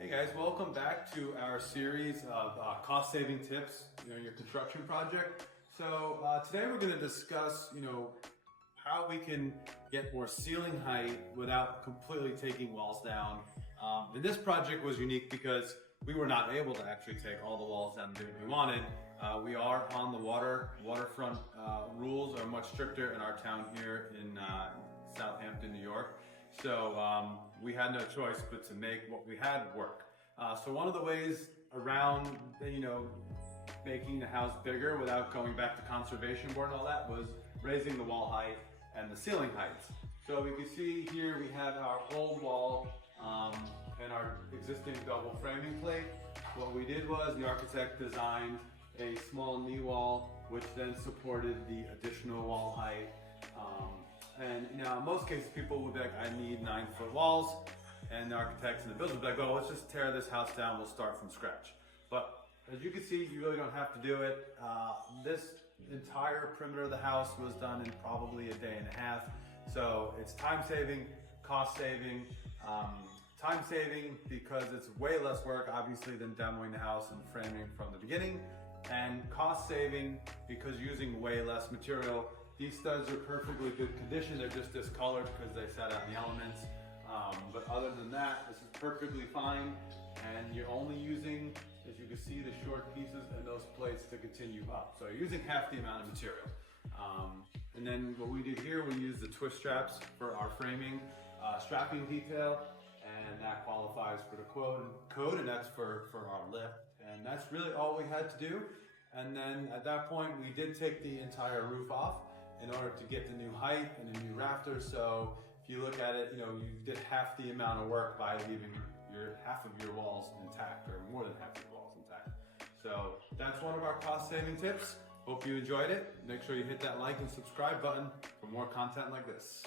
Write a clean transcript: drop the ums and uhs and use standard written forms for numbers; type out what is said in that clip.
Hey guys, welcome back to our series of cost-saving tips in your construction project. So today we're going to discuss, how we can get more ceiling height without completely taking walls down. And this project was unique because we were not able to actually take all the walls down and do what we wanted. We are on the waterfront. Rules are much stricter in our town here in Southampton, New York. So we had no choice but to make what we had work. So one of the ways around, making the house bigger without going back to conservation board and all that was raising the wall height and the ceiling heights. So we can see here we have our old wall and our existing double framing plate. What we did was the architect designed a small knee wall which then supported the additional wall height. And now in most cases people would be like, I need 9-foot walls, and the architects and the builders would be like, well, let's just tear this house down, we'll start from scratch. But as you can see, you really don't have to do it. This entire perimeter of the house was done in probably a day and a half. So it's time saving, cost saving. Time saving because it's way less work obviously than demoing the house and framing from the beginning. And cost saving because using way less material. These studs are perfectly good condition. They're just discolored because they sat out in the elements. But other than that, this is perfectly fine. And you're only using, as you can see, the short pieces and those plates to continue up. So you're using half the amount of material. And then what we did here, we used the twist straps for our framing, strapping detail, and that qualifies for the code, and that's for our lip. And that's really all we had to do. And then at that point, we did take the entire roof off in order to get the new height and the new rafters. So if you look at it, you did half the amount of work by leaving half of your walls intact, or more than half of your walls intact. So that's one of our cost-saving tips. Hope you enjoyed it. Make sure you hit that like and subscribe button for more content like this.